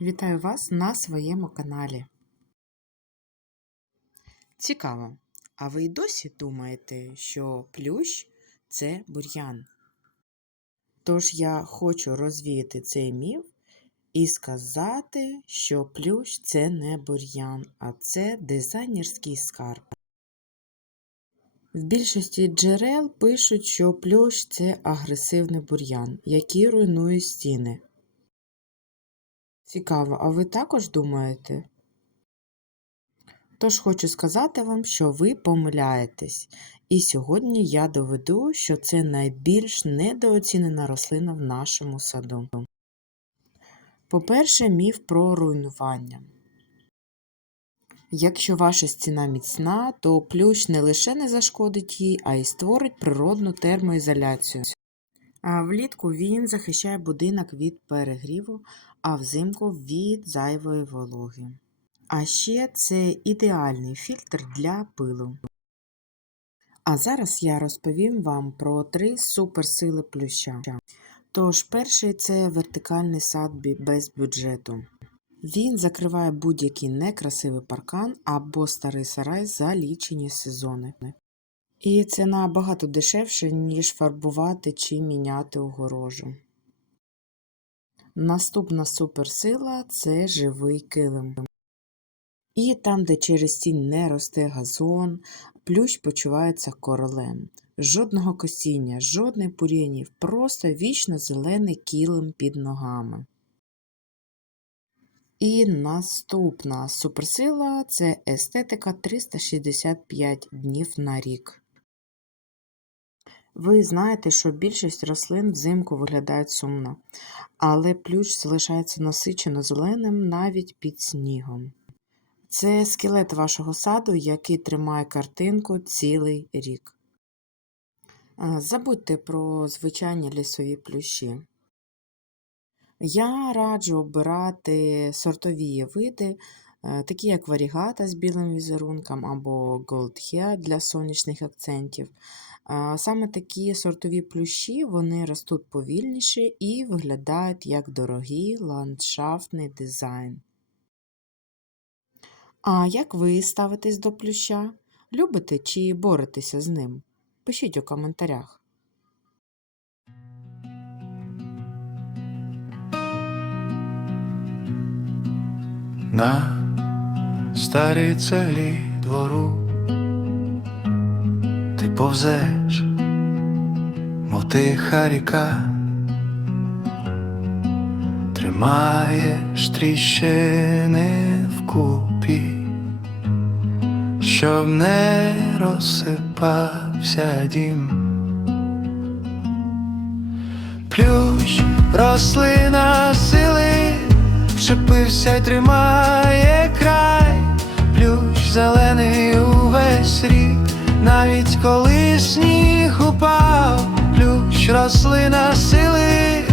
Вітаю вас на своєму каналі. Цікаво, а ви й досі думаєте, що плющ це бур'ян? Тож я хочу розвіяти цей міф і сказати, що плющ це не бур'ян, а це дизайнерський скарб. В більшості джерел пишуть, що плющ це агресивний бур'ян, який руйнує стіни. Цікаво, а ви також думаєте? Тож хочу сказати вам, що ви помиляєтесь, і сьогодні я доведу, що це найбільш недооцінена рослина в нашому саду. По-перше, міф про руйнування. Якщо ваша стіна міцна, то плющ не лише не зашкодить їй, а й створить природну термоізоляцію. Влітку він захищає будинок від перегріву, а взимку від зайвої вологи. А ще це ідеальний фільтр для пилу. А зараз я розповім вам про три суперсили плюща. Тож, перший це вертикальний сад без бюджету. Він закриває будь-який некрасивий паркан або старий сарай за лічені сезони. І це набагато дешевше, ніж фарбувати чи міняти огорожу. Наступна суперсила це живий килим. І там, де через тінь не росте газон, плющ почувається королем. Жодного косіння, жодних бур'янів, просто вічно зелений килим під ногами. І наступна суперсила це естетика 365 днів на рік. Ви знаєте, що більшість рослин взимку виглядають сумно, але плющ залишається насичено зеленим навіть під снігом. Це скелет вашого саду, який тримає картинку цілий рік. Е, Забудьте про звичайні лісові плющі. Я раджу обирати сортові види, е, такі як варігата з білим візерунком або Gold Hair для сонячних акцентів. Саме такі сортові плющі вони ростуть повільніше і виглядають як дорогий ландшафтний дизайн. А як ви ставитесь до плюща? Любите чи боретеся з ним? Пишіть у коментарях. на старій цеглі двору повзеш, мов тиха ріка, тримаєш тріщини вкупі, щоб не розсипався дім. Плющ, рослина сили, вчепився й тримає край, плющ зелений увесь рік, навіть коли сніг упав, плющ, рослина сили,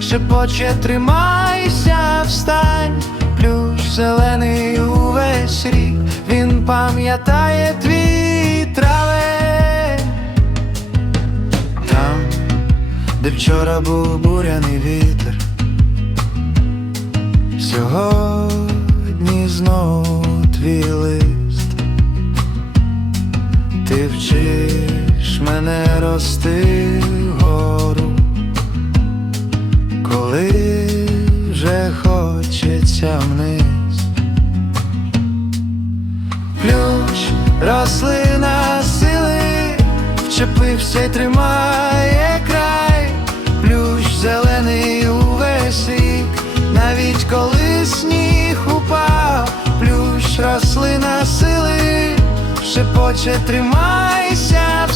шепоче тримайся, встань, плющ зелений увесь рік, він пам'ятає твій травень. Там, де вчора був буряний вітер, мене рости вгору, коли вже хочеться вниз. Плющ, рослина сили, вчепився й тримає край, плющ зелений увесь рік, навіть коли сніг упав, плющ, рослина сили, шепоче тримайся,